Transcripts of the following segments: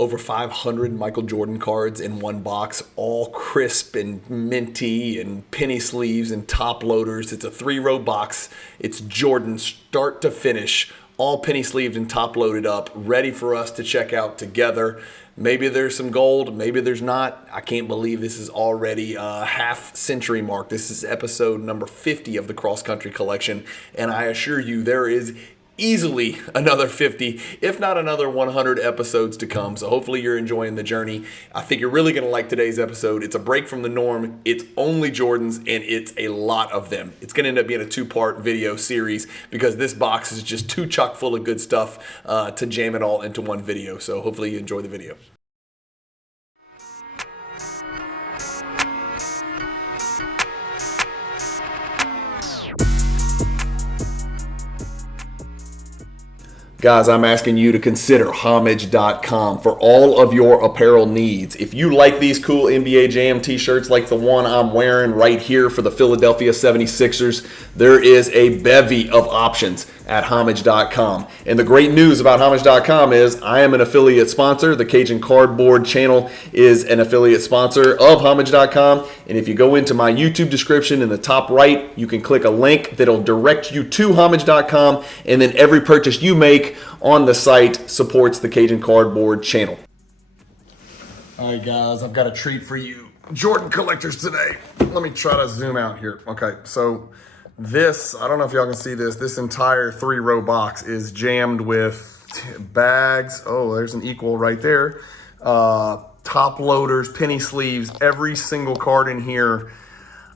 over 500 Michael Jordan cards in one box, all crisp and minty and penny sleeves and top loaders. It's a 3-row box. It's Jordan start to finish, all penny sleeved and top loaded up, ready for us to check out together. Maybe there's some gold, maybe there's not. I can't believe this is already a half-century mark. This is episode number 50 of the Cross Country Collection, and I assure you there is easily another 50, if not another 100 episodes to come. So hopefully you're enjoying the journey. I think you're really going to like today's episode. It's a break from the norm. It's only Jordans, and it's a lot of them. It's going to end up being a 2-part video series because this box is just too chock full of good stuff to jam it all into one video. So hopefully you enjoy the video. Guys, I'm asking you to consider homage.com for all of your apparel needs. If you like these cool NBA Jam t-shirts like the one I'm wearing right here for the Philadelphia 76ers, there is a bevy of options at homage.com. And the great news about homage.com is I am an affiliate sponsor. The Cajun Cardboard channel is an affiliate sponsor of homage.com. And if you go into my YouTube description in the top right, you can click a link that'll direct you to homage.com. And then every purchase you make on the site supports the Cajun Cardboard channel. All right, guys, I've got a treat for you Jordan collectors today. Let me try to zoom out here. Okay, so this, I don't know if y'all can see this, this entire 3-row box is jammed with bags. Oh, there's an equal right there. Top loaders, penny sleeves, every single card in here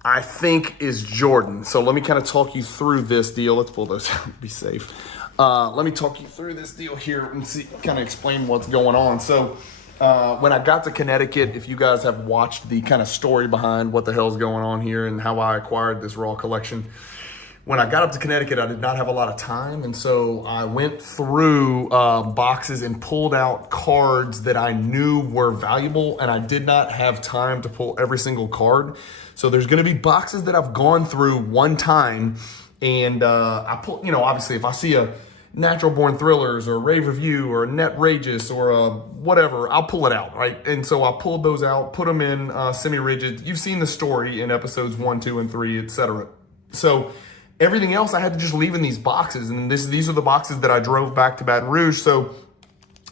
I think is Jordan. So let me kind of talk you through this deal. Let's pull those out, be safe. Let me talk you through this deal here and see, kind of explain what's going on. So when I got to Connecticut, if you guys have watched the kind of story behind what the hell's going on here and how I acquired this raw collection, when I got up to Connecticut, I did not have a lot of time. And so I went through boxes and pulled out cards that I knew were valuable, and I did not have time to pull every single card. So there's going to be boxes that I've gone through one time, and I pull, you know, obviously if I see a Natural Born Thrillers or a Rave Review or a Net Rageous or a whatever, I'll pull it out, right? And so I pulled those out, put them in semi-rigid. You've seen the story in episodes 1, 2, and 3, etc. So everything else I had to just leave in these boxes, and these are the boxes that I drove back to Baton Rouge. So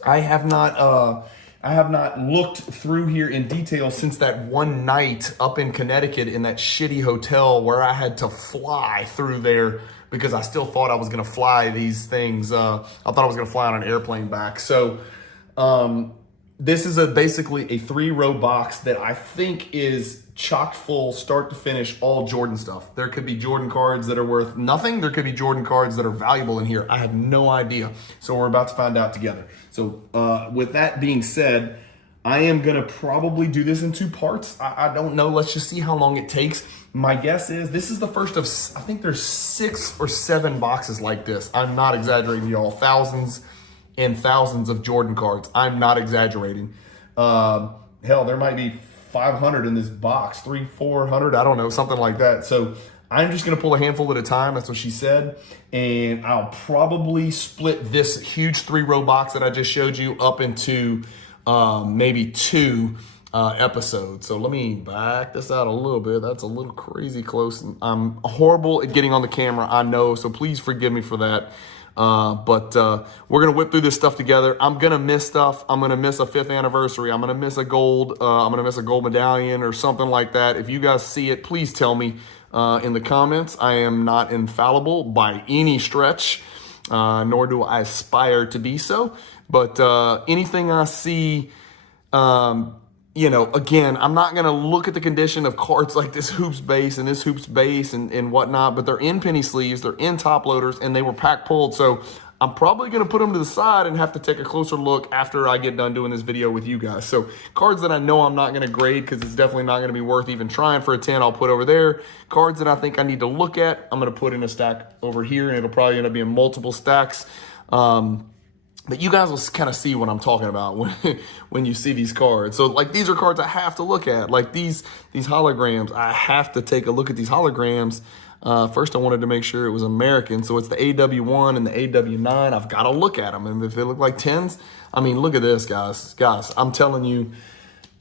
I have not looked through here in detail since that one night up in Connecticut in that shitty hotel where I had to fly through there because I still thought I was going to fly these things. I thought I was going to fly on an airplane back. So this is basically a 3-row box that I think is chock full, start to finish, all Jordan stuff. There could be Jordan cards that are worth nothing. There could be Jordan cards that are valuable in here. I have no idea. So we're about to find out together. So with that being said, I am going to probably do this in 2 parts. I don't know. Let's just see how long it takes. My guess is this is the first of, I think there's 6 or 7 boxes like this. I'm not exaggerating, y'all. Thousands and thousands of Jordan cards. I'm not exaggerating. Hell, there might be 500 in this box, 300, 400, I don't know, something like that. So I'm just going to pull a handful at a time. That's what she said. And I'll probably split this huge 3-row box that I just showed you up into maybe 2 episodes. So let me back this out a little bit. That's a little crazy close. I'm horrible at getting on the camera, I know, so please forgive me for that. But we're going to whip through this stuff together. I'm going to miss stuff. I'm going to miss a 5th anniversary. I'm going to miss a gold. I'm going to miss a gold medallion or something like that. If you guys see it, please tell me in the comments. I am not infallible by any stretch, nor do I aspire to be so. But anything I see, you know, again, I'm not going to look at the condition of cards like this Hoops base and this Hoops base and whatnot, but they're in penny sleeves, they're in top loaders, and they were pack pulled. So I'm probably going to put them to the side and have to take a closer look after I get done doing this video with you guys. So cards that I know I'm not going to grade because it's definitely not going to be worth even trying for a 10, I'll put over there. Cards that I think I need to look at, I'm going to put in a stack over here, and it'll probably end up being multiple stacks. But you guys will kind of see what I'm talking about when you see these cards. So like these are cards I have to look at. Like these holograms, I have to take a look at these holograms First, I wanted to make sure it was American. So it's the AW1 and the AW9. I've got to look at them. And if they look like 10s, I mean, look at this, guys. Guys, I'm telling you,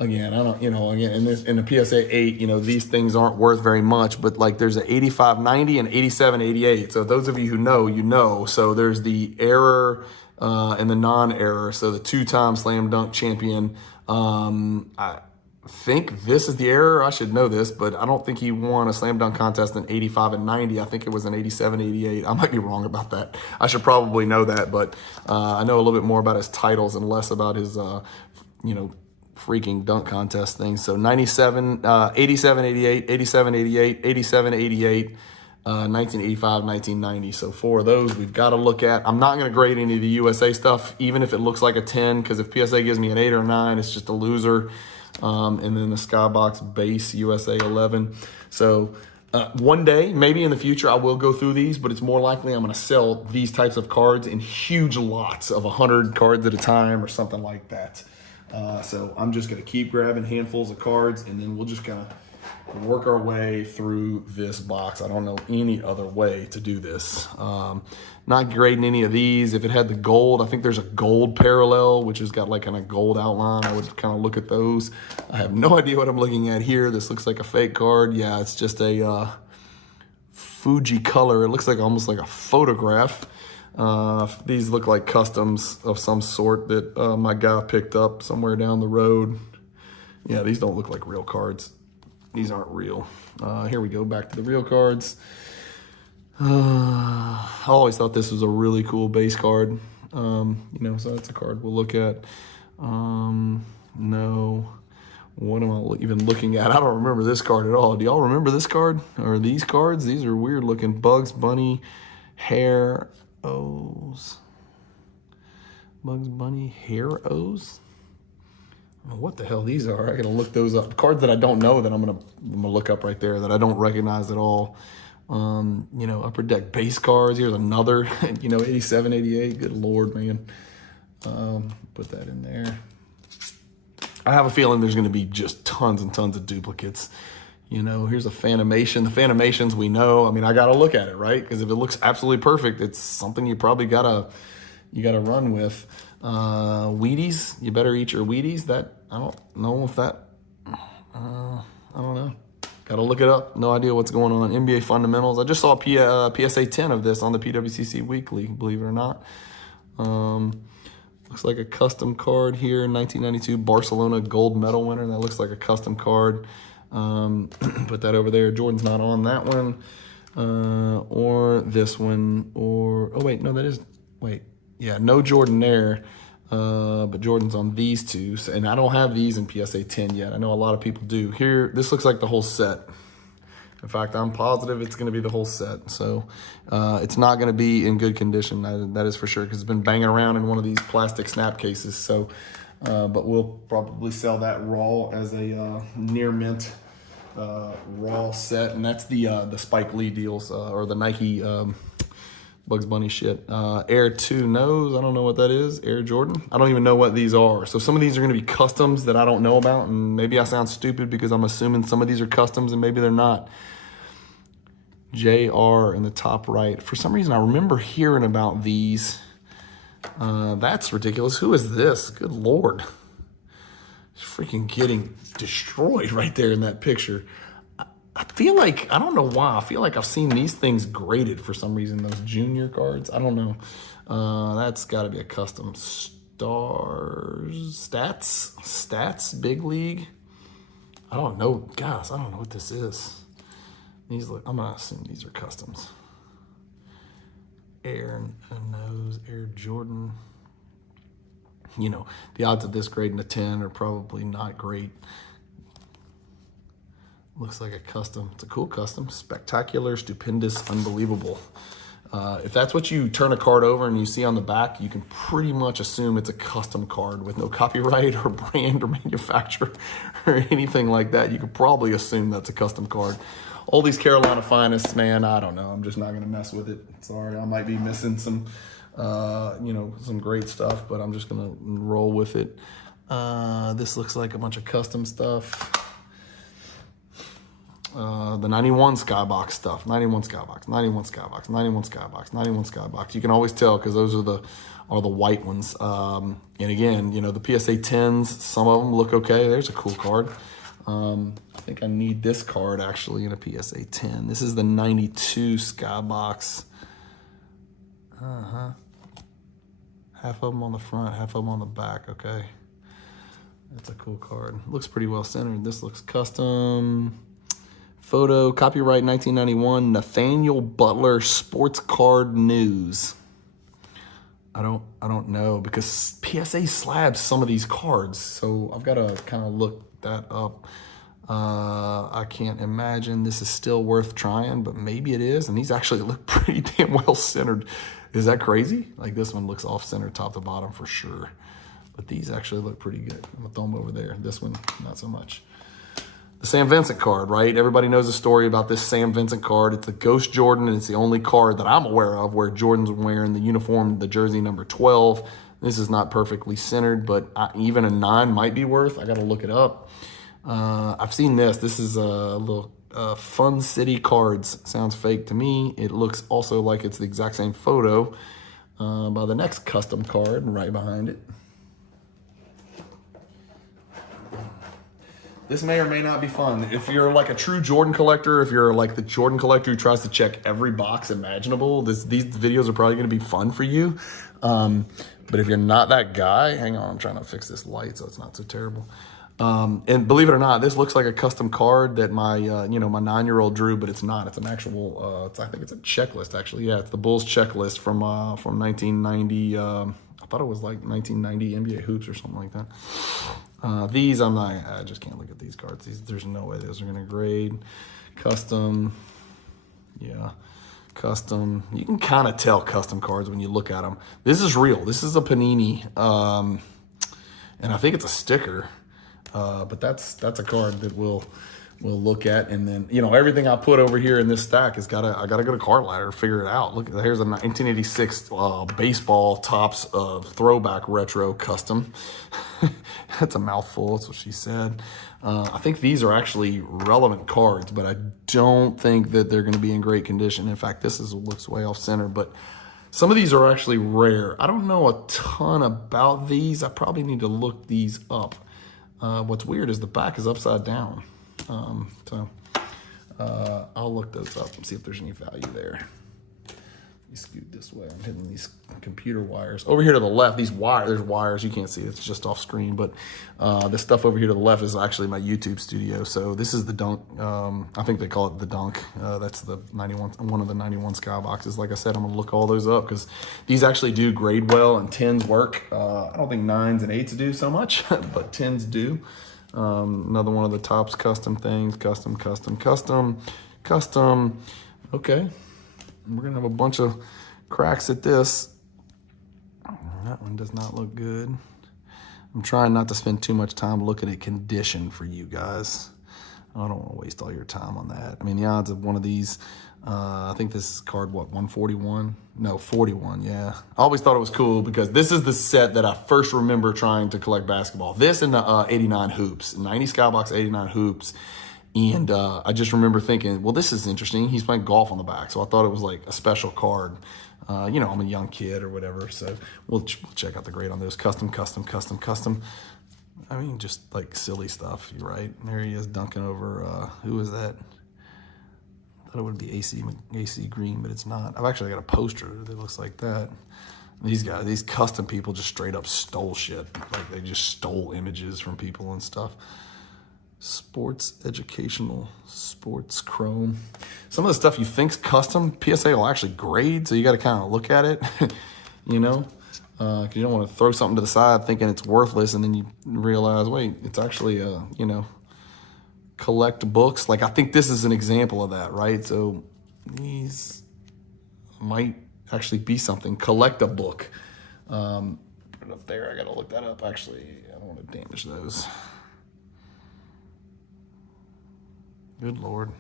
again, I don't, you know, again, in the PSA 8, you know, these things aren't worth very much, but like there's an 8590 and 8788. So those of you who know, you know. So there's the error and the non-error. So the 2-time slam dunk champion. I think this is the error. I should know this, but I don't think he won a slam dunk contest in 85 and 90. I think it was an 87, 88. I might be wrong about that. I should probably know that, but I know a little bit more about his titles and less about his, you know, freaking dunk contest things. So 97, 87, 88, 87, 88, 87, 88, 1985, 1990. So 4 of those we've got to look at. I'm not going to grade any of the USA stuff, even if it looks like a 10, because if PSA gives me an 8 or 9, it's just a loser. And then the Skybox base USA 11. So one day, maybe in the future, I will go through these, but it's more likely I'm going to sell these types of cards in huge lots of 100 cards at a time or something like that. So I'm just going to keep grabbing handfuls of cards, and then we'll just kind of work our way through this box. I don't know any other way to do this. Not grading any of these. If it had the gold, I think there's a gold parallel, which has got like kind of gold outline. I would kind of look at those. I have no idea what I'm looking at here. This looks like a fake card. Yeah, it's just a Fuji color. It looks like almost like a photograph. These look like customs of some sort that my guy picked up somewhere down the road. Yeah, these don't look like real cards. These aren't real. Here we go, back to the real cards. I always thought this was a really cool base card. You know, so that's a card we'll look at. No. What am I even looking at? I don't remember this card at all. Do y'all remember this card? Or these cards? These are weird looking. Bugs Bunny Hair O's. Bugs Bunny Hair O's? I don't know what the hell these are. I gotta look those up. Cards that I don't know that I'm gonna look up right there that I don't recognize at all. You know, upper deck base cards. Here's another, you know, 87, 88. Good Lord, man. Put that in there. I have a feeling there's gonna be just tons and tons of duplicates. You know, here's a Fanimation. The Fanimations we know. I mean, I gotta look at it, right? Because if it looks absolutely perfect, it's something you probably gotta run with. Wheaties, you better eat your Wheaties. That, I don't know if that, I don't know. Gotta look it up. No idea what's going on. NBA Fundamentals. I just saw PSA 10 of this on the PWCC Weekly, believe it or not. Looks like a custom card here, 1992 Barcelona gold medal winner. That looks like a custom card. Put that over there. Jordan's not on that one. Or this one, or, oh wait, no, that is, wait. Yeah, no Jordan there, but Jordan's on these two. So, and I don't have these in PSA 10 yet. I know a lot of people do. Here, this looks like the whole set. In fact, I'm positive it's going to be the whole set. So it's not going to be in good condition. That is for sure, because it's been banging around in one of these plastic snap cases. So, but we'll probably sell that raw as a near mint raw set. And that's the Spike Lee deals, or the Nike Bugs Bunny shit. Air 2 nose, I don't know what that is. Air Jordan, I don't even know what these are. So some of these are going to be customs that I don't know about, and maybe I sound stupid because I'm assuming some of these are customs and maybe they're not. JR in the top right. For some reason, I remember hearing about these. That's ridiculous. Who is this? Good Lord. He's freaking getting destroyed right there in that picture. I feel like, I don't know why, I feel like I've seen these things graded for some reason, those junior cards. I don't know. That's got to be a custom. Stars, stats, big league. I don't know. Guys, I don't know what this is. These look, I'm going to assume these are customs. Air nose, Air Jordan. You know, the odds of this grading a 10 are probably not great. Looks like a custom. It's a cool custom. Spectacular, stupendous, unbelievable. If that's what you turn a card over and you see on the back, you can pretty much assume it's a custom card with no copyright or brand or manufacturer or anything like that. You could probably assume that's a custom card. All these Carolina Finest, man, I don't know. I'm just not going to mess with it. Sorry, I might be missing some, you know, some great stuff, but I'm just going to roll with it. This looks like a bunch of custom stuff. the 91 Skybox stuff, 91 Skybox, 91 Skybox, 91 Skybox, 91 Skybox. You can always tell because those are the white ones. And again, you know, the PSA 10s, some of them look okay. There's a cool card. I think I need this card actually in a PSA 10. This is the 92 Skybox. Half of them on the front, half of them on the back. Okay. That's a cool card. Looks pretty well centered. This looks custom. Photo, copyright 1991, Nathaniel Butler Sports Card News. I don't know because PSA slabs some of these cards, so I've got to kind of look that up. I can't imagine this is still worth trying, but maybe it is. And these actually look pretty damn well centered. Is that crazy? Like this one looks off center top to bottom for sure. But these actually look pretty good. I'm gonna throw them over there. This one, not so much. The Sam Vincent card, right? Everybody knows the story about this Sam Vincent card. It's a Ghost Jordan, and it's the only card that I'm aware of where Jordan's wearing the uniform, the jersey number 12. This is not perfectly centered, but even a 9 might be worth. I got to look it up. I've seen this. This is a little Fun City Cards. Sounds fake to me. It looks also like it's the exact same photo by the next custom card right behind it. This may or may not be fun. If you're like a true Jordan collector, if you're like the Jordan collector who tries to check every box imaginable, these videos are probably going to be fun for you. But if you're not that guy, hang on, I'm trying to fix this light so it's not so terrible. And believe it or not, this looks like a custom card that my, my 9-year-old drew, but it's not. It's an actual, I think it's a checklist actually. Yeah, it's the Bulls checklist from 1990. I thought it was like 1990 NBA Hoops or something like that. These, I just can't look at these cards. There's no way those are going to grade. Custom, yeah, custom. You can kind of tell custom cards when you look at them. This is real. This is a Panini, and I think it's a sticker. But that's a card that we'll look at, and then everything I put over here in this stack is I gotta go to Card Ladder to figure it out. Look, here's a 1986 baseball Topps throwback retro custom. That's a mouthful. That's what she said. I think these are actually relevant cards, but I don't think that they're going to be in great condition. In fact, this looks way off center, but some of these are actually rare. I don't know a ton about these. I probably need to look these up. What's weird is the back is upside down. I'll look those up and see if there's any value there. Let me scoot this way. I'm hitting these computer wires. Over here to the left, these wires, there's wires. You can't see it. It's just off screen. But this stuff over here to the left is actually my YouTube studio. So this is the Dunk. I think they call it the Dunk. That's the 91, one of the 91 Skyboxes. Like I said, I'm going to look all those up because these actually do grade well and 10s work. I don't think 9s and 8s do so much, but 10s do. Another one of the Topps custom things. Custom. Okay. We're going to have a bunch of cracks at this. That one does not look good. I'm trying not to spend too much time looking at condition for you guys. I don't want to waste all your time on that. I mean, the odds of one of these, I think this is card, what, 141? No, 41, yeah. I always thought it was cool because this is the set that I first remember trying to collect basketball. This and the 89 Hoops, 90 Skybox 89 Hoops. And I just remember thinking, well, this is interesting. He's playing golf on the back. So I thought it was like a special card. I'm a young kid or whatever. So we'll check out the grade on those. Custom. I mean, just like silly stuff. You're right. There he is dunking over, who is that? I thought it would be AC Green, but it's not. I've actually got a poster that looks like that. These guys, these custom people just straight up stole shit. Like they just stole images from people and stuff. Sports educational, sports chrome. Some of the stuff you think's custom, PSA will actually grade, so you got to kind of look at it, because you don't want to throw something to the side thinking it's worthless, and then you realize, wait, it's actually collect books. Like I think this is an example of that, right? So these might actually be something. Collect a book. Put it up there. I got to look that up. Actually, I don't want to damage those. Good Lord.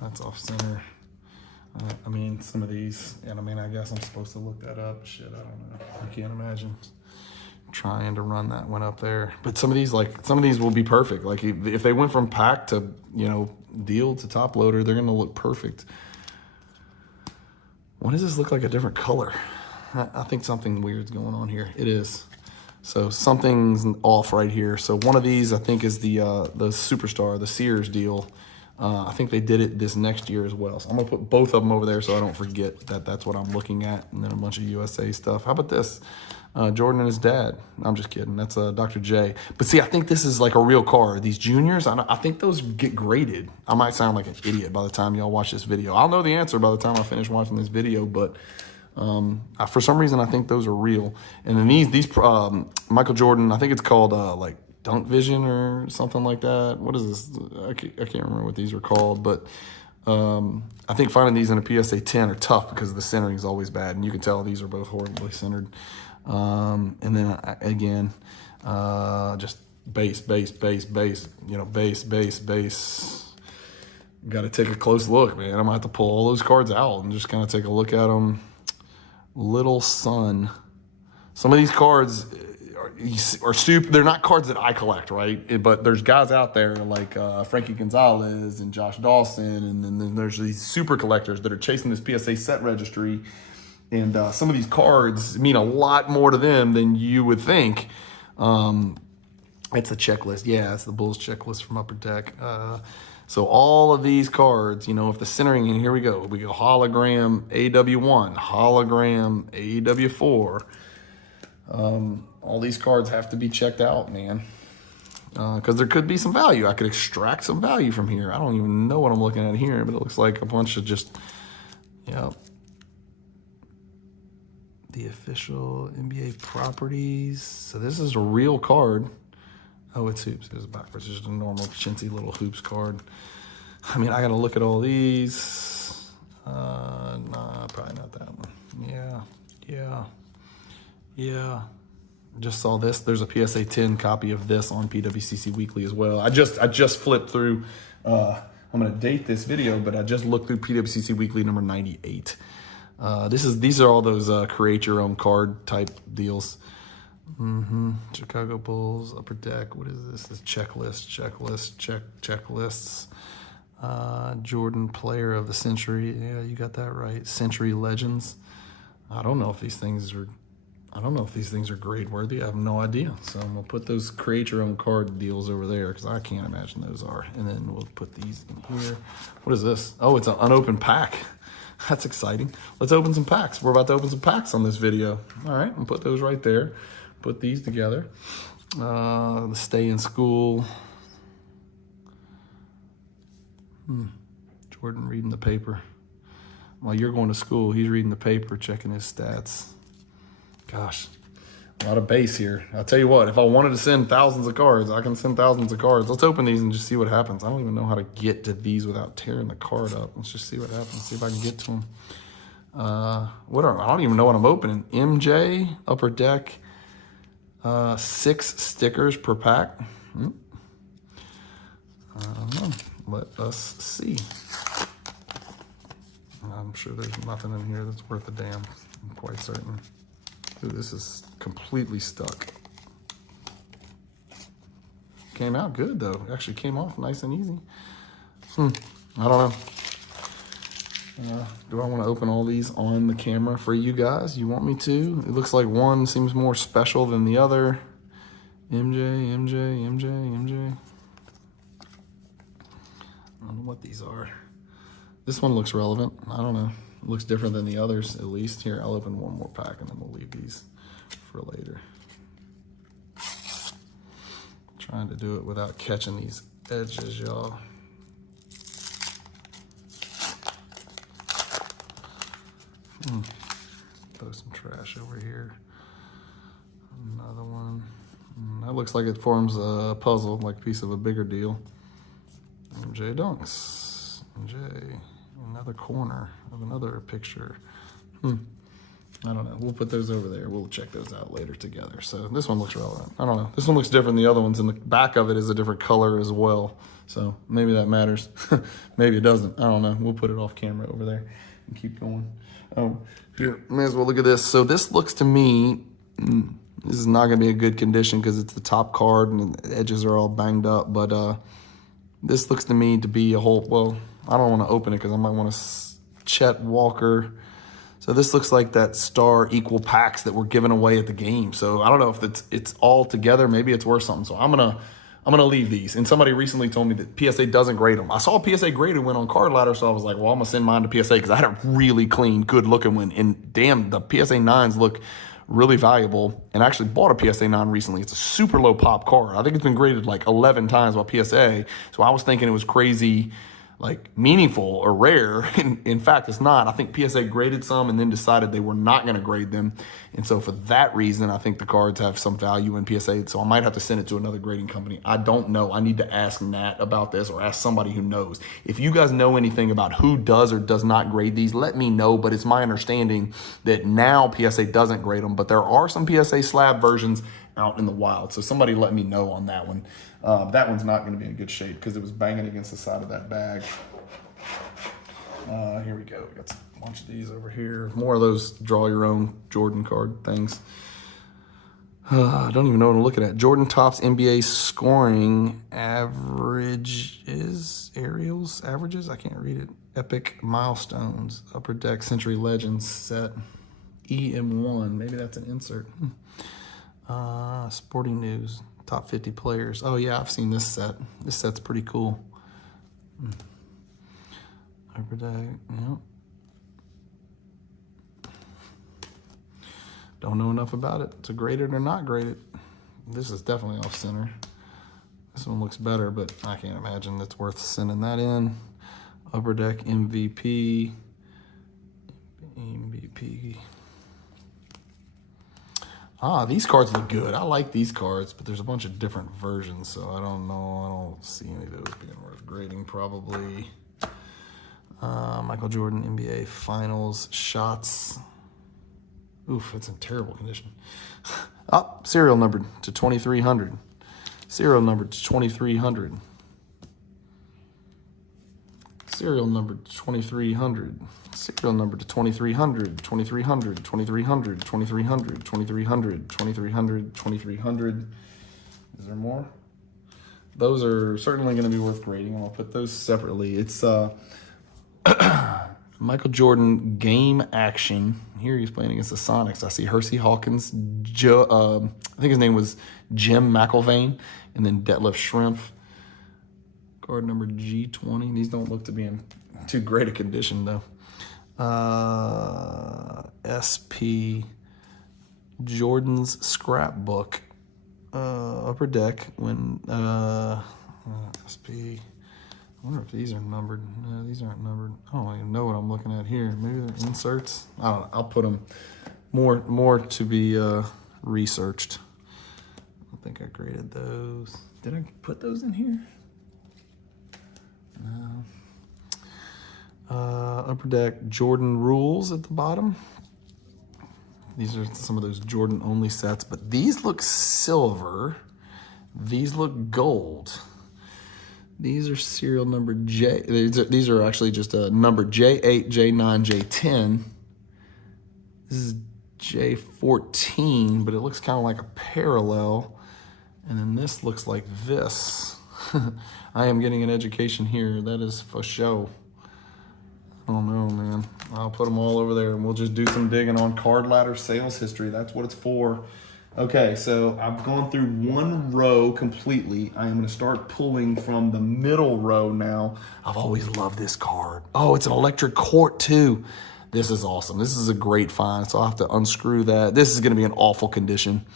That's off center. I mean, some of these, and I mean, I guess I'm supposed to look that up. Shit, I don't know. I can't imagine Trying to run that one up there. But some of these will be perfect. Like if they went from pack to, you know, deal to top loader, they're going to look perfect. Why does this look like a different color? I think something weird's going on here. It is. So something's off right here. So one of these, I think, is the Superstar, the Sears deal. I think they did it this next year as well. So I'm gonna put both of them over there so I don't forget that that's what I'm looking at. And then a bunch of USA stuff. How about this? Jordan and his dad. I'm just kidding. That's Dr. J. But see, I think this is like a real card. These juniors, I think those get graded. I might sound like an idiot by the time y'all watch this video. I'll know the answer by the time I finish watching this video, but for some reason, I think those are real. And then these Michael Jordan, I think it's called like Dunk Vision or something like that. What is this? I can't remember what these are called, but I think finding these in a PSA 10 are tough because the centering is always bad, and you can tell these are both horribly centered. And then again, just base, you know, base. Got to take a close look, man. I'm gonna have to pull all those cards out and just kind of take a look at them. Little Sun. Some of these cards are stupid. They're not cards that I collect, right? But there's guys out there like Frankie Gonzalez and Josh Dawson, and then there's these super collectors that are chasing this PSA set registry. And some of these cards mean a lot more to them than you would think. It's a checklist. Yeah, it's the Bulls checklist from Upper Deck. So all of these cards, you know, if the centering, and here we go hologram AW1, hologram AW4. All these cards have to be checked out, man. Because there could be some value. I could extract some value from here. I don't even know what I'm looking at here, but it looks like a bunch of just, yeah. The official NBA properties. So this is a real card. Oh, it's hoops. It was backwards. It's just a normal chintzy little hoops card. I mean, I got to look at all these. Nah, probably not that one. Yeah. Just saw this. There's a PSA 10 copy of this on PWCC Weekly as well. I just flipped through. I'm going to date this video, but I just looked through PWCC Weekly number 98. These are all those create your own card type deals. Chicago Bulls, Upper Deck. What is this? This checklists. Jordan Player of the Century. Yeah, you got that right. Century Legends. I don't know if these things are grade worthy. I have no idea. So I'm gonna put those create your own card deals over there because I can't imagine those are. And then we'll put these in here. What is this? Oh, it's an unopened pack. That's exciting. Let's open some packs. We're about to open some packs on this video. All right, and put those right there. Put these together. The Stay in School. Jordan reading the paper. While you're going to school, he's reading the paper, checking his stats. Gosh, a lot of base here. I'll tell you what, if I wanted to send thousands of cards, I can send thousands of cards. Let's open these and just see what happens. I don't even know how to get to these without tearing the card up. Let's just see what happens, see if I can get to them. I don't even know what I'm opening. MJ, Upper Deck, 6 stickers per pack. I don't know. Let us see. I'm sure there's nothing in here that's worth a damn. I'm quite certain. Ooh, this is completely stuck. Came out good though. Actually came off nice and easy. I don't know. Do I want to open all these on the camera for you guys? You want me to? It looks like one seems more special than the other. MJ. I don't know what these are. This one looks relevant. I don't know. It looks different than the others, at least. Here, I'll open one more pack and then we'll leave these for later. Trying to do it without catching these edges, y'all. Throw some trash over here. Another one. That looks like it forms a puzzle, like a piece of a bigger deal. MJ Dunks. MJ. Another corner of another picture. I don't know. We'll put those over there. We'll check those out later together. So this one looks relevant. I don't know. This one looks different than the other ones, and the back of it is a different color as well. So maybe that matters. Maybe it doesn't. I don't know. We'll put it off camera over there and keep going. Oh, here, may as well look at this. So this looks to me, This is not going to be a good condition because it's the top card and the edges are all banged up. But this looks to me to be a whole, well, I don't want to open it because I might want to Chet Walker. So this looks like that star equal packs that were given away at the game. So I don't know if it's all together. Maybe it's worth something. So I'm gonna leave these. And somebody recently told me that PSA doesn't grade them. I saw a PSA graded one on Card Ladder, so I was like, well, I'm gonna send mine to PSA because I had a really clean, good looking one. And damn, the PSA 9s look really valuable. And I actually bought a PSA 9 recently. It's a super low pop card. I think it's been graded like 11 times by PSA. So I was thinking it was crazy, like meaningful or rare. In fact, it's not. I think PSA graded some and then decided they were not going to grade them. And so for that reason, I think the cards have some value in PSA. So I might have to send it to another grading company. I don't know. I need to ask Nat about this or ask somebody who knows. If you guys know anything about who does or does not grade these, let me know. But it's my understanding that now PSA doesn't grade them, but there are some PSA slab versions out in the wild. So somebody let me know on that one. That one's not going to be in good shape because it was banging against the side of that bag. Here we go. We got a bunch of these over here. More of those draw your own Jordan card things. I don't even know what I'm looking at. Jordan Topps NBA scoring averages. I can't read it. Epic Milestones. Upper Deck Century Legends set. EM1. Maybe that's an insert. Sporting News. Top 50 players. Oh yeah, I've seen this set. This set's pretty cool. Upper Deck. Yep. Don't know enough about it to grade it or not grade it. This is definitely off center. This one looks better, but I can't imagine that's worth sending that in. Upper Deck MVP. These cards look good. I like these cards, but there's a bunch of different versions, so I don't know. I don't see any of those being worth grading, probably. Michael Jordan NBA Finals shots. Oof, it's in terrible condition. Serial numbered to 2300. Serial numbered to 2300. Serial numbered to 2300. Serial number to 2300, 2300, 2300, 2300, 2300, 2300, 2300. Is there more? Those are certainly going to be worth grading. I'll put those separately. It's Michael Jordan game action. Here he's playing against the Sonics. I see Hersey Hawkins. I think his name was Jim McIlvain. And then Detlef Schrempf. Card number G20. These don't look to be in too great a condition, though. SP Jordan's scrapbook. Upper Deck. When SP. I wonder if these are numbered. No, these aren't numbered. I don't even know what I'm looking at here. Maybe they're inserts. I don't know. I'll put them more to be researched. I think I graded those. Did I put those in here? No. Upper Deck Jordan rules at the bottom. These are some of those Jordan only sets, but these look silver. These look gold. These are serial number J. These are actually just a number J8, J9, J10. This is J14, but it looks kind of like a parallel. And then this looks like this. I am getting an education here. That is for show. I don't know, man. I'll put them all over there and we'll just do some digging on Card Ladder sales history. That's what it's for. Okay, so I've gone through one row completely. I am going to start pulling from the middle row now. I've always loved this card. Oh, it's an electric court too. This is awesome. This is a great find, so I'll have to unscrew that. This is going to be in awful condition.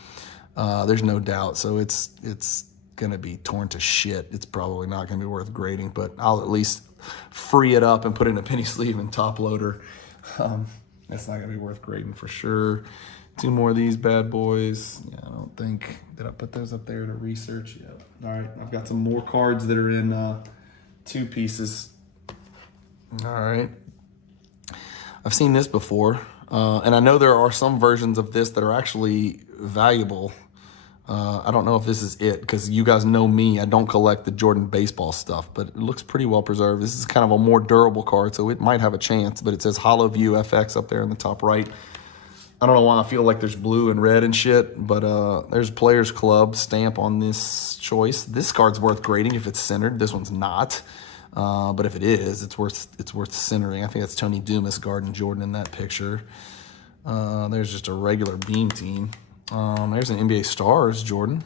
There's no doubt. So it's going to be torn to shit. It's probably not going to be worth grading, but I'll at least free it up and put it in a penny sleeve and top loader. That's not going to be worth grading for sure. Two more of these bad boys. Yeah, I don't think, did I put those up there to research? Yeah. All right, I've got some more cards that are in two pieces. All right. I've seen this before, and I know there are some versions of this that are actually valuable. I don't know if this is it, because you guys know me. I don't collect the Jordan baseball stuff, but it looks pretty well preserved. This is kind of a more durable card, so it might have a chance, but it says Hollow View FX up there in the top right. I don't know why I feel like there's blue and red and shit, but there's Players Club stamp on this choice. This card's worth grading if it's centered. This one's not. But if it is, it's worth centering. I think that's Tony Dumas guarding Jordan in that picture. There's just a regular beam team. There's an NBA Stars Jordan.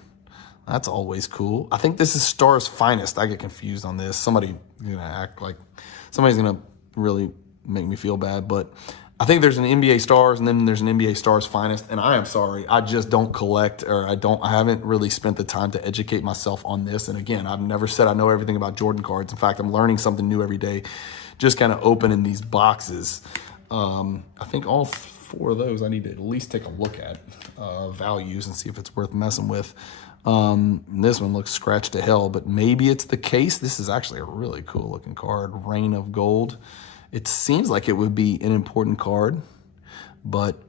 That's always cool. I think this is Stars Finest. I get confused on this. Somebody's gonna really make me feel bad, but I think there's an NBA Stars and then there's an NBA Stars Finest. And I am sorry, I just don't collect, or I haven't really spent the time to educate myself on this. And again, I've never said I know everything about Jordan cards. In fact, I'm learning something new every day, just kind of opening these boxes. I think all 4 of those I need to at least take a look at values and see if it's worth messing with. This one looks scratched to hell, but maybe it's the case. This is actually a really cool looking card, Rain of Gold. It seems like it would be an important card, but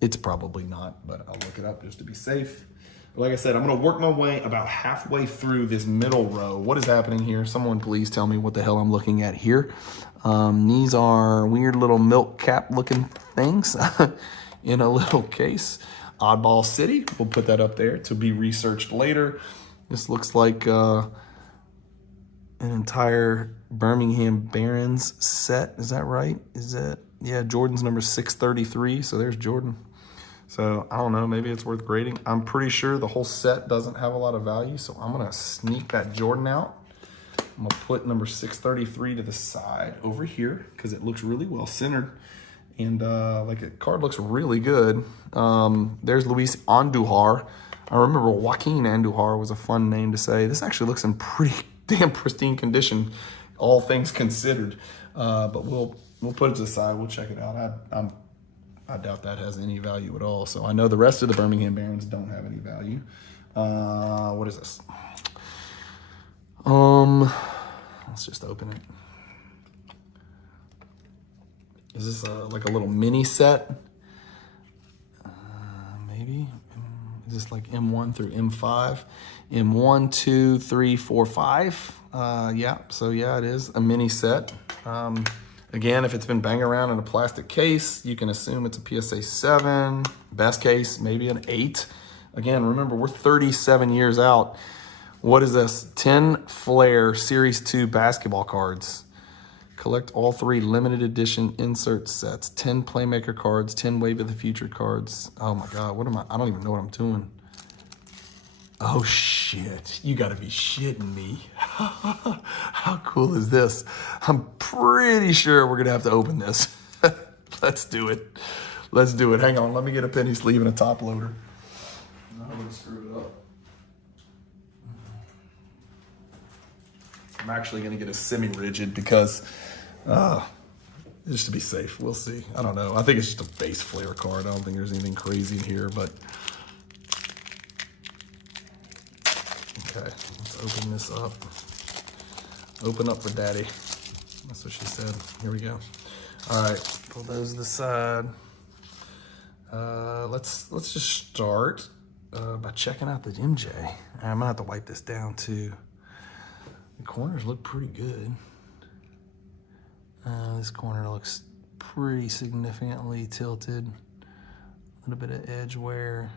it's probably not. But I'll look it up just to be safe. Like I said, I'm going to work my way about halfway through this middle row. What is happening here? Someone please tell me what the hell I'm looking at here. These are weird little milk cap looking things in a little case. Oddball City, we'll put that up there to be researched later. This looks like an entire Birmingham Barons set. Is that right? Yeah, Jordan's number 633. So there's Jordan. So I don't know, maybe it's worth grading. I'm pretty sure the whole set doesn't have a lot of value. So I'm gonna sneak that Jordan out. I'm gonna put number 633 to the side over here because it looks really well centered. And like the card looks really good. There's Luis Andujar. I remember Joaquin Andujar was a fun name to say. This actually looks in pretty damn pristine condition, all things considered. But we'll put it to the side. We'll check it out. I doubt that has any value at all. So I know the rest of the Birmingham Barons don't have any value. What is this? Let's just open it. Is this like a little mini set? Maybe. Is this like M1 through M5? M1, 2, 3, 4, 5. Yeah, so yeah, it is a mini set. Again, if it's been banged around in a plastic case, you can assume it's a PSA 7. Best case, maybe an 8. Again, remember, we're 37 years out. What is this? 10 Flair Series 2 basketball cards. Collect all 3 limited edition insert sets. 10 Playmaker cards, 10 Wave of the Future cards. Oh my God, what am I don't even know what I'm doing. Oh shit, you gotta be shitting me. How cool is this? I'm pretty sure we're gonna have to open this. Let's do it. Let's do it. Hang on, let me get a penny sleeve and a top loader. I'm gonna screw it up. I'm actually gonna get a semi-rigid because just to be safe, we'll see. I don't know. I think it's just a base Flair card. I don't think there's anything crazy in here, but okay, let's open this up. Open up for daddy. That's what she said. Here we go. All right, pull those to the side. Let's just start by checking out the MJ. I'm gonna have to wipe this down too. The corners look pretty good. This corner looks pretty significantly tilted. A little bit of edge wear.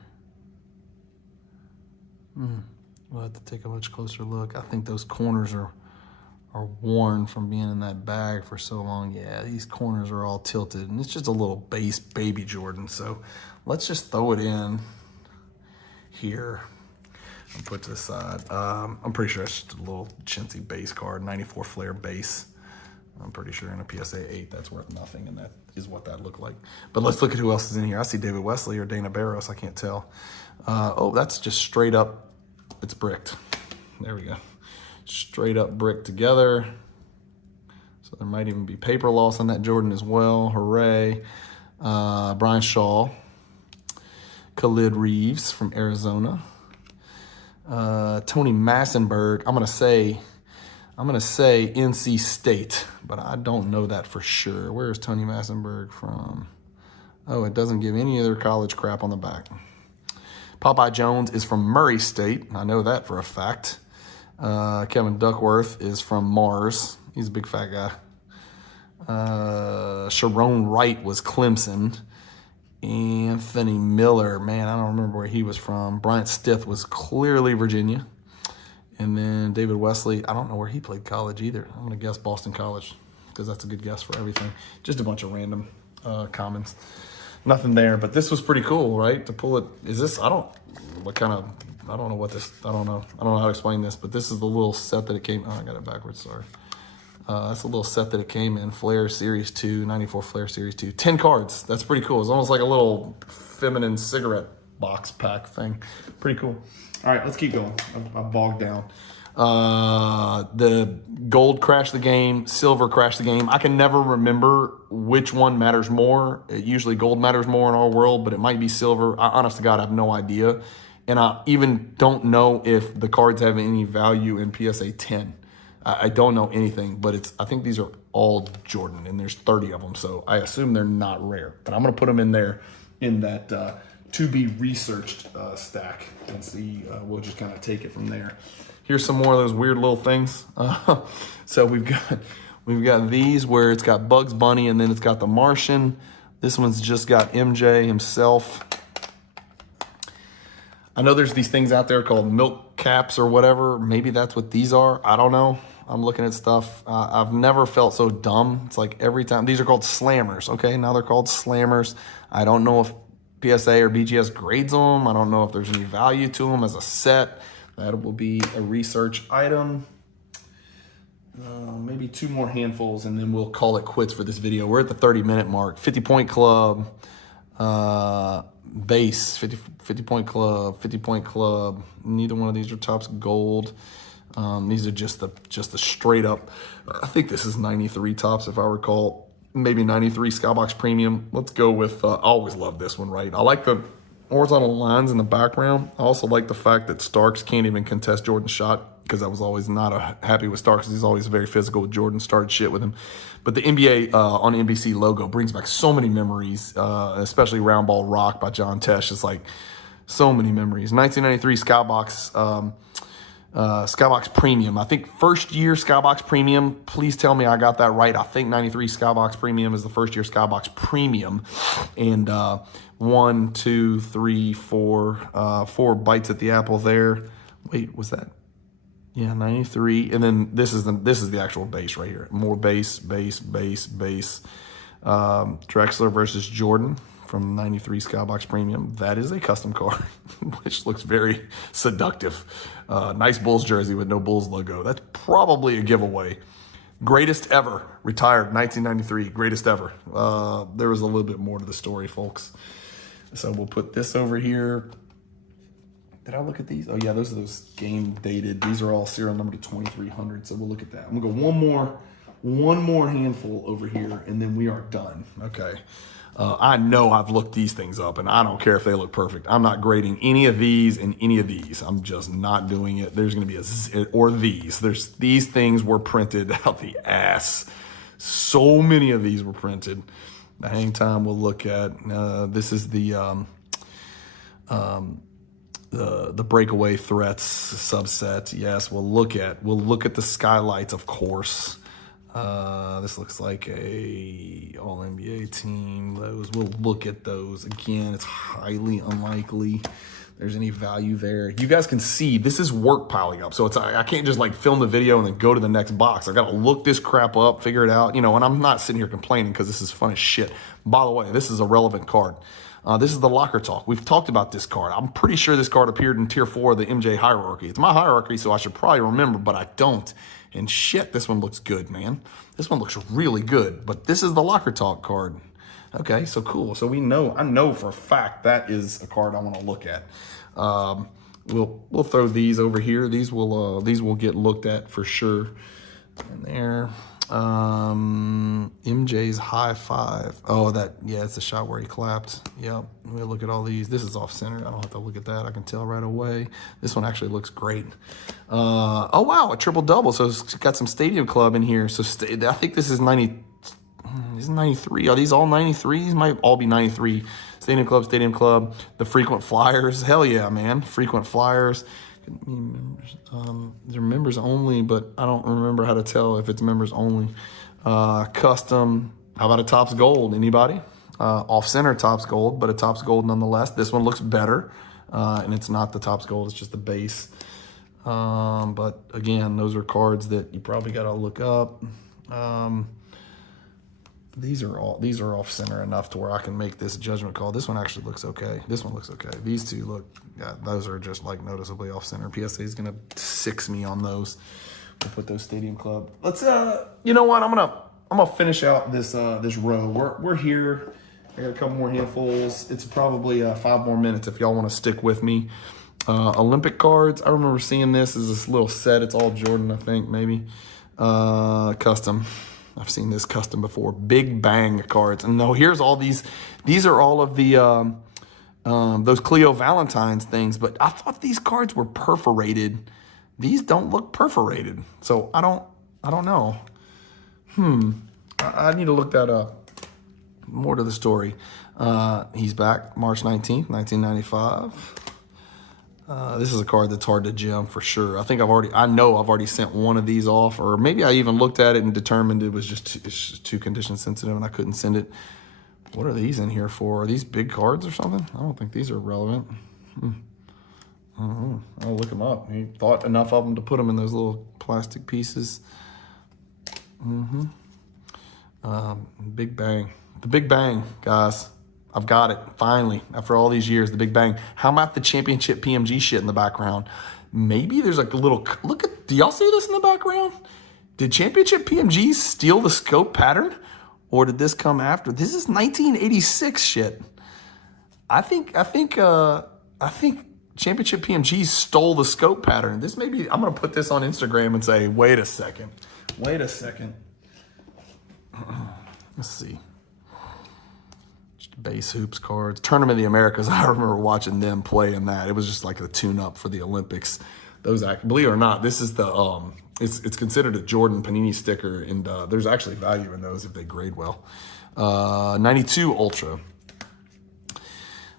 We'll have to take a much closer look. I think those corners are worn from being in that bag for so long. Yeah, these corners are all tilted, and it's just a little base baby Jordan. So let's just throw it in here and put to the side. I'm pretty sure it's just a little chintzy base card, 94 Flair base. I'm pretty sure in a PSA 8 that's worth nothing, and that is what that looked like. But let's look at who else is in here. I see David Wesley or Dana Barros, I can't tell. Oh, that's just straight up, it's bricked. There we go. Straight up bricked together. So there might even be paper loss on that Jordan as well. Hooray. Brian Shaw. Khalid Reeves from Arizona. Tony Massenberg. I'm gonna say NC State, but I don't know that for sure. Where is Tony Massenberg from? Oh, it doesn't give any other college crap on the back. Popeye Jones is from Murray State. I know that for a fact. Kevin Duckworth is from Mars. He's a big fat guy. Sharon Wright was Clemson. Anthony Miller, man, I don't remember where he was from. Bryant Stith was clearly Virginia. And then David Wesley, I don't know where he played college either. I'm going to guess Boston College because that's a good guess for everything. Just a bunch of random commons. Nothing there, but this was pretty cool, right? To pull it, is this, I don't know how to explain this, but this is the little set that it came, oh, I got it backwards, sorry. That's a little set that it came in, Flair Series 2, 94 Flair Series 2. 10 cards, that's pretty cool. It's almost like a little feminine cigarette box pack thing. Pretty cool. All right, let's keep going. I've bogged down. The gold crashed the game, silver crashed the game. I can never remember which one matters more. Usually gold matters more in our world, but it might be silver. Honest to God, I have no idea. And I even don't know if the cards have any value in PSA 10. I don't know anything, but I think these are all Jordan, and there's 30 of them, so I assume they're not rare. But I'm going to put them in there in that to be researched stack and see. We'll just kind of take it from there. Here's some more of those weird little things. So we've got these where it's got Bugs Bunny and then it's got the Martian. This one's just got MJ himself. I know there's these things out there called milk caps or whatever. Maybe that's what these are. I don't know. I'm looking at stuff. I've never felt so dumb. It's like every time. These are called slammers. Okay, now they're called slammers. I don't know if PSA or BGS grades them. I don't know if there's any value to them as a set. That will be a research item. Maybe 2 more handfuls, and then we'll call it quits for this video. We're at the 30-minute mark. 50-point club, base, 50-point club, 50-point club. Neither one of these are tops gold. These are just the straight up. I think this is 93 tops, if I recall. Maybe 93 Skybox Premium. Let's go with. I always love this one, right? I like the horizontal lines in the background. I also like the fact that Starks can't even contest Jordan's shot, because I was always not happy with Starks. He's always very physical with Jordan, started shit with him. But the NBA on NBC logo brings back so many memories, especially Round Ball Rock by John Tesh. It's like so many memories. 1993 Skybox Premium. I think first year Skybox Premium. Please tell me I got that right. I think 93 Skybox Premium is the first year Skybox Premium. And 1, 2, 3, 4, 4 bites at the apple there. Wait, was that? Yeah, 93. And then this is the actual base right here. More base. Drexler versus Jordan from 93 Skybox Premium. That is a custom card, which looks very seductive. Nice Bulls jersey with no Bulls logo. That's probably a giveaway. Greatest ever, retired 1993, greatest ever. There was a little bit more to the story, folks. So we'll put this over here. Did I look at these? Oh yeah, those are those game dated. These are all serial number to 2300. So we'll look at that. I'm gonna go one more handful over here, and then we are done. Okay. I know I've looked these things up, and I don't care if they look perfect. I'm not grading any of these and any of these. I'm just not doing it. There's going to be or these. These things were printed out the ass. So many of these were printed. The hang time we'll look at. This is the breakaway threats subset. Yes, we'll look at the skylights, of course. This looks like a all-NBA team. We'll look at those. Again, it's highly unlikely there's any value there. You guys can see this is work piling up. So I can't just like film the video and then go to the next box. I got to look this crap up, figure it out, and I'm not sitting here complaining because this is fun as shit. By the way, this is a relevant card. This is the Locker Talk. We've talked about this card. I'm pretty sure this card appeared in Tier 4 of the MJ hierarchy. It's my hierarchy, so I should probably remember, but I don't. And shit, this one looks good, man. This one looks really good. But this is the Locker Talk card. Okay, so cool. So I know for a fact that is a card I want to look at. We'll throw these over here. These will get looked at for sure. And there. MJ's high five. Oh, it's a shot where he clapped. Yep. We'll look at all these. This is off center. I don't have to look at that. I can tell right away. This one actually looks great. Oh wow, a triple double. So it's got some Stadium Club in here. So I think this is 90. This is 93. Are these all 93? These might all be 93. Stadium Club. The frequent flyers. Hell yeah, man. Frequent flyers. They're members only, but I don't remember how to tell if it's members only. Custom. How about a Topps Gold? Anybody? Off center Topps Gold, but a Topps Gold nonetheless. This one looks better, and it's not the Topps Gold, it's just the base. But again, those are cards that you probably got to look up. These are off center enough to where I can make this judgment call. This one actually looks okay. This one looks okay. These two look, yeah, those are just like noticeably off center. PSA is gonna 6 me on those. We'll put those Stadium Club. Let's you know what? I'm gonna finish out this this row. We're here. I got a couple more handfuls. It's probably 5 more minutes if y'all want to stick with me. Olympic cards. I remember seeing this as this little set. It's all Jordan, I think, maybe. Custom. I've seen this custom before. Big Bang cards. And no, here's all these. These are all of the those Cleo Valentine's things. But I thought these cards were perforated. These don't look perforated. So I don't know. I need to look that up. More to the story. He's back March 19th, 1995. This is a card that's hard to gem for sure. I know I've already sent one of these off, or maybe I even looked at it and determined it was just too condition sensitive and I couldn't send it. What are these in here for? Are these big cards or something? I don't think these are relevant. I'll look them up. He thought enough of them to put them in those little plastic pieces. Big Bang. The Big Bang, guys. I've got it, finally, after all these years, the Big Bang. How about the championship PMG shit in the background? Maybe there's like a little, look at, do y'all see this in the background? Did championship PMG steal the scope pattern? Or did this come after? This is 1986 shit. I think championship PMG stole the scope pattern. This may be, I'm gonna put this on Instagram and say, wait a second. Let's see. Base hoops cards. Tournament of the Americas. I remember watching them play in that. It was just like a tune-up for the Olympics. Those, believe it or not, this is the it's considered a Jordan Panini sticker, and there's actually value in those if they grade well. 92 Ultra.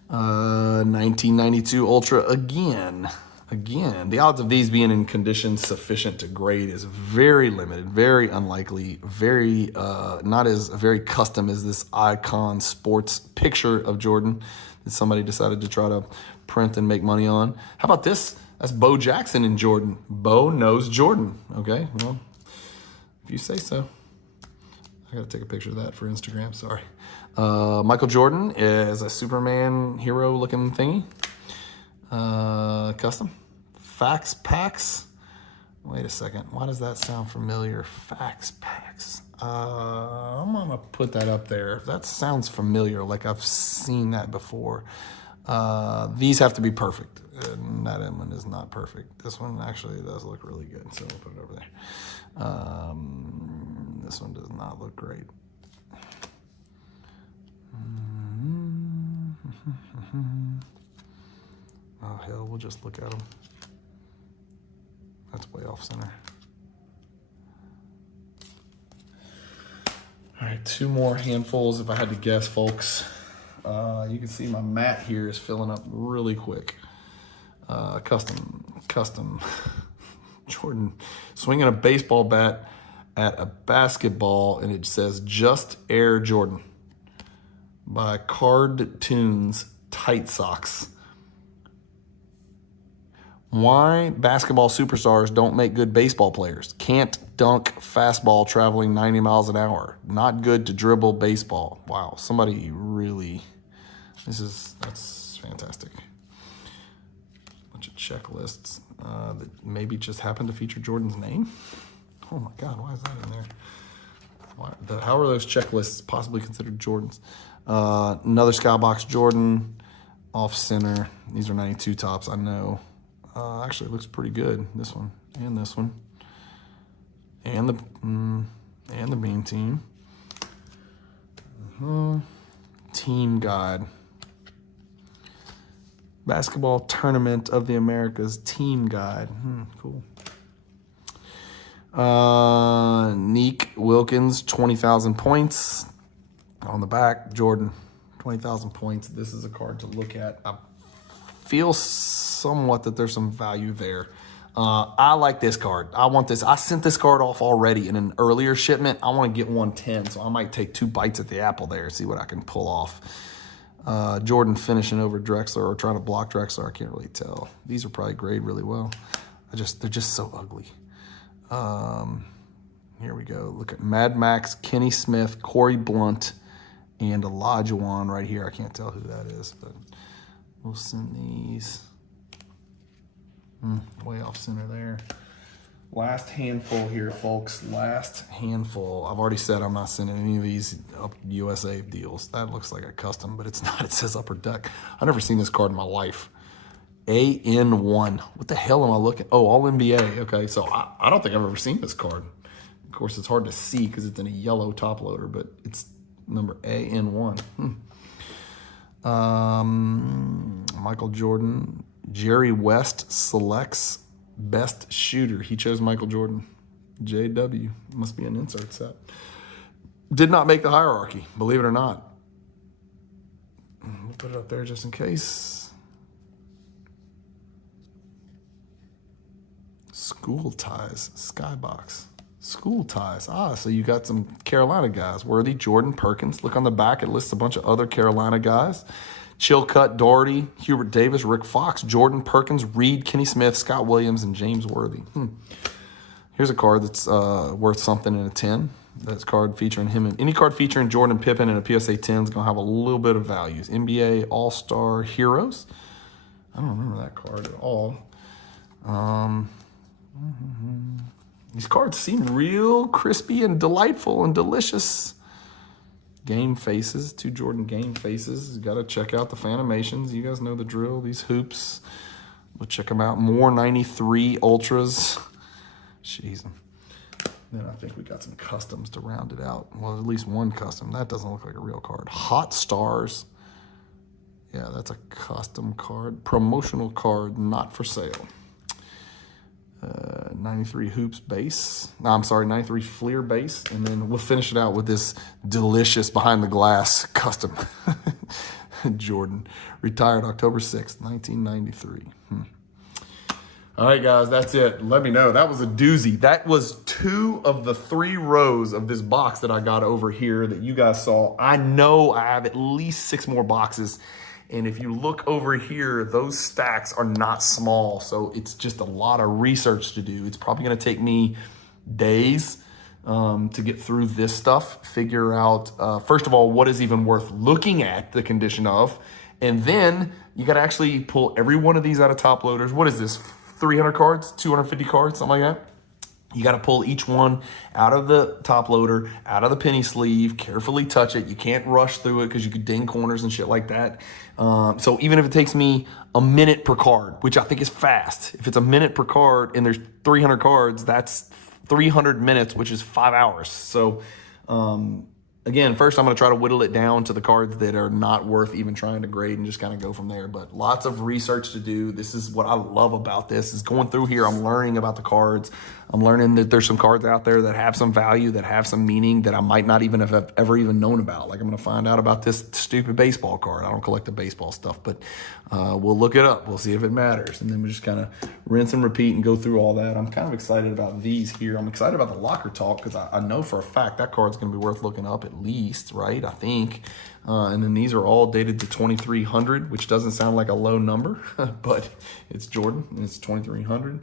1992 Ultra again. The odds of these being in condition sufficient to grade is very limited, very unlikely, very not as very custom as this icon sports picture of Jordan that somebody decided to try to print and make money on. How about this? That's Bo Jackson in Jordan. Bo knows Jordan. Okay, well, if you say so. I gotta take a picture of that for Instagram, sorry. Michael Jordan is a Superman hero looking thingy. Custom. Fax packs. Wait a second. Why does that sound familiar? Fax packs. I'm gonna put that up there. That sounds familiar, like I've seen that before. These have to be perfect. And that one is not perfect. This one actually does look really good, so we'll put it over there. This one does not look great. Oh hell, we'll just look at them. That's way off center. All right, 2 more handfuls if I had to guess, folks. You can see my mat here is filling up really quick. Custom Jordan swinging a baseball bat at a basketball, and it says "Just Air Jordan" by Card Tunes Tight Socks. Why basketball superstars don't make good baseball players? Can't dunk fastball traveling 90 miles an hour. Not good to dribble baseball. Wow, somebody really, that's fantastic. Bunch of checklists that maybe just happen to feature Jordan's name. Oh my God, why is that in there? How are those checklists possibly considered Jordans? Another Skybox Jordan, off center. These are 92 tops, I know. Actually, it looks pretty good. This one and this one, and the Beam Team. Team Guide. Basketball Tournament of the Americas Team Guide. Cool. Nick Wilkins, 20,000 points. On the back, Jordan, 20,000 points. This is a card to look at. I feel somewhat that there's some value there. I like this card. I want this. I sent this card off already in an earlier shipment. I want to get 110, so I might take 2 bites at the apple there, see what I can pull off. Jordan finishing over Drexler or trying to block Drexler. I can't really tell. These are probably grade really well. They're just so ugly. Here we go. Look at Mad Max, Kenny Smith, Corey Blunt, and Olajuwon right here. I can't tell who that is, but we'll send these. Way off center there. Last handful here, folks. Last handful. I've already said I'm not sending any of these up USA deals. That looks like a custom, but it's not. It says Upper Deck. I've never seen this card in my life. AN1. What the hell am I looking? Oh, all NBA. Okay, so I don't think I've ever seen this card. Of course, it's hard to see because it's in a yellow top loader, but it's number AN1. Michael Jordan. Jerry West selects best shooter. He chose Michael Jordan. JW. Must be an insert set. Did not make the hierarchy, believe it or not. We'll put it up there just in case. School ties. Skybox. School ties. So you got some Carolina guys. Worthy, Jordan, Perkins. Look on the back. It lists a bunch of other Carolina guys. Chilcutt, Doherty, Hubert Davis, Rick Fox, Jordan, Perkins, Reed, Kenny Smith, Scott Williams, and James Worthy. Here's a card that's worth something in a 10. That's card featuring him. And any card featuring Jordan Pippen in a PSA 10 is going to have a little bit of values. NBA All-Star Heroes. I don't remember that card at all. These cards seem real crispy and delightful and delicious. Game faces, 2 Jordan game faces. You got to check out the Fanimations. You guys know the drill. These hoops. We'll check them out. More 93 Ultras. Jeez. Then I think we got some customs to round it out. Well, at least one custom. That doesn't look like a real card. Hot Stars. Yeah, that's a custom card. Promotional card, not for sale. 93 Hoops base. No, I'm sorry, 93 Fleer base. And then we'll finish it out with this delicious behind the glass custom. Jordan, retired October 6th, 1993. All right, guys, that's it. Let me know. That was a doozy. That was 2 of the 3 rows of this box that I got over here that you guys saw. I know I have at least 6 more boxes. And if you look over here, those stacks are not small. So it's just a lot of research to do. It's probably going to take me days to get through this stuff, figure out, first of all, what is even worth looking at the condition of. And then you got to actually pull every one of these out of top loaders. What is this? 300 cards, 250 cards, something like that. You got to pull each one out of the top loader, out of the penny sleeve, carefully touch it. You can't rush through it because you could ding corners and shit like that. So even if it takes me a minute per card, which I think is fast, if it's a minute per card and there's 300 cards, that's 300 minutes, which is 5 hours. So again, first I'm going to try to whittle it down to the cards that are not worth even trying to grade and just kind of go from there. But lots of research to do. This is what I love about this, is going through here. I'm learning about the cards. I'm learning that there's some cards out there that have some value, that have some meaning that I might not even have ever even known about. Like I'm going to find out about this stupid baseball card. I don't collect the baseball stuff, but we'll look it up. We'll see if it matters. And then we just kind of rinse and repeat and go through all that. I'm kind of excited about these here. I'm excited about the Locker Talk because I know for a fact that card's going to be worth looking up at least, right? I think. And then these are all dated to 2300, which doesn't sound like a low number, but it's Jordan and it's 2300.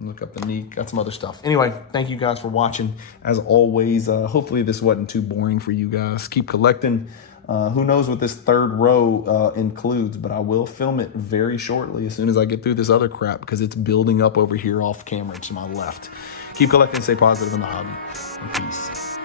Look up the knee, got some other stuff. Anyway, thank you guys for watching. As always, hopefully this wasn't too boring for you guys. Keep collecting. Who knows what this 3rd row includes, but I will film it very shortly as soon as I get through this other crap because it's building up over here off camera to my left. Keep collecting, stay positive in the hobby, and peace.